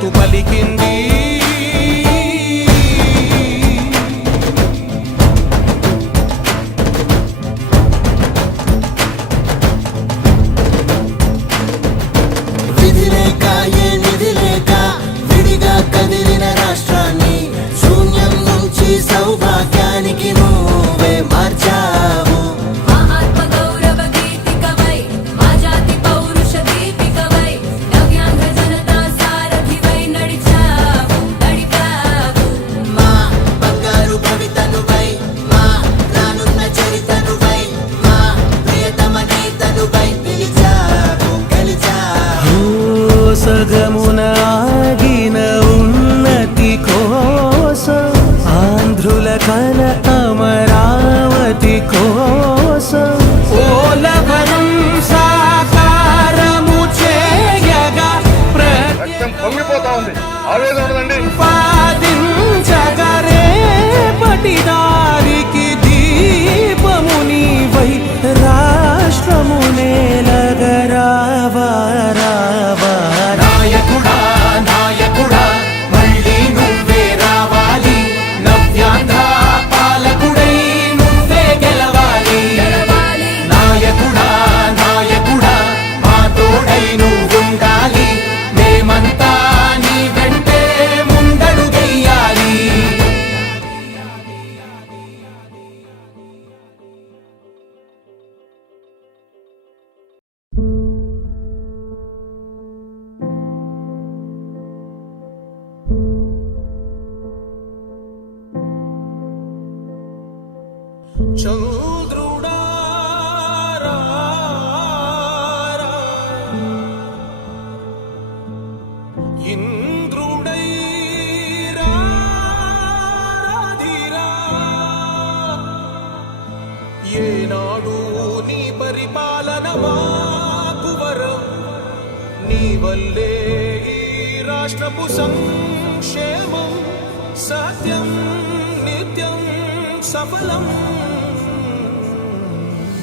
తుబలికి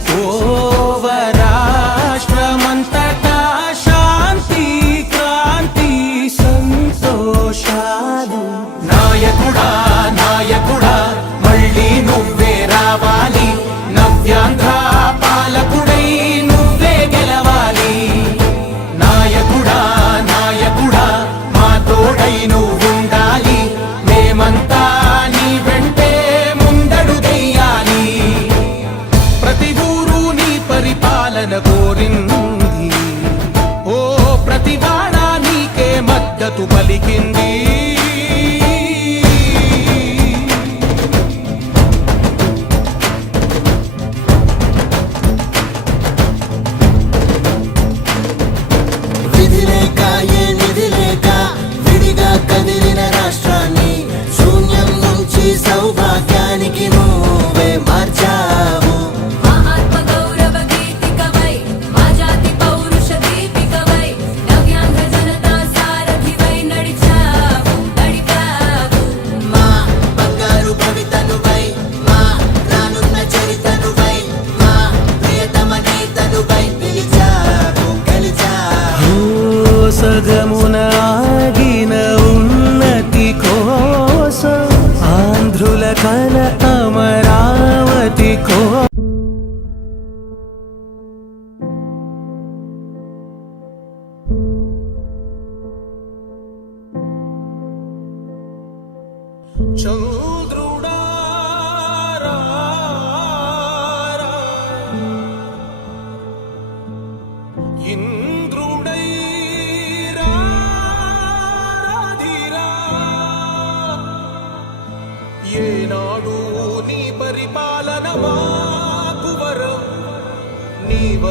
se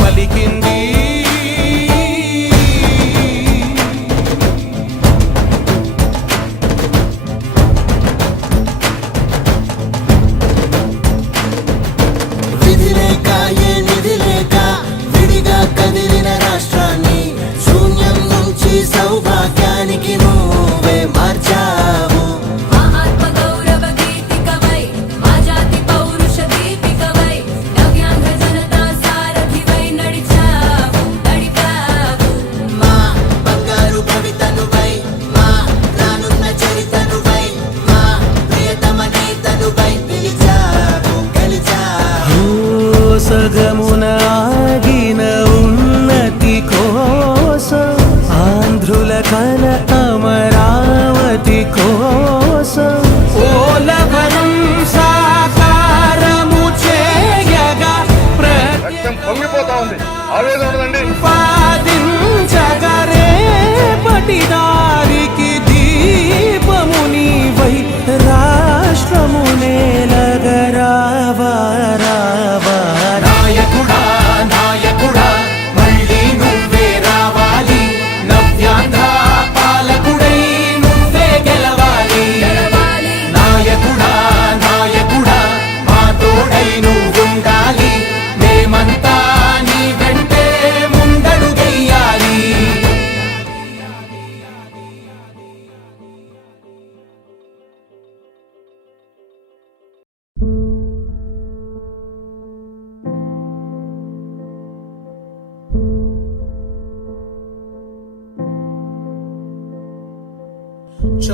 పలికిన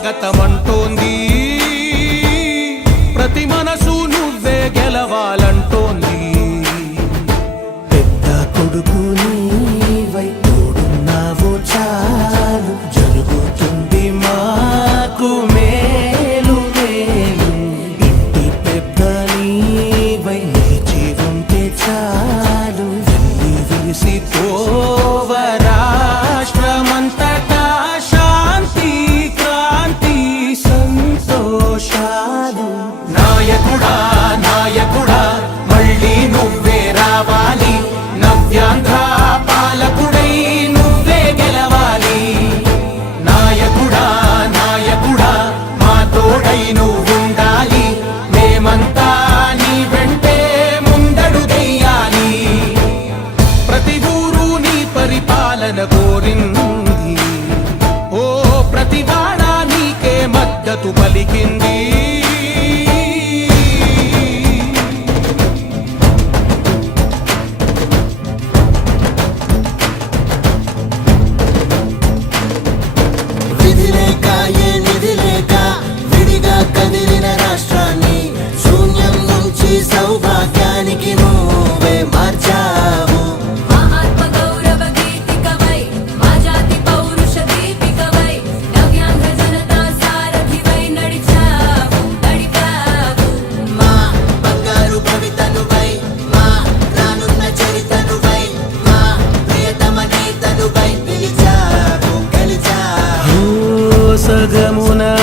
స్వాగతమంటోంది. ಕೈ ನೋವು صدمنا.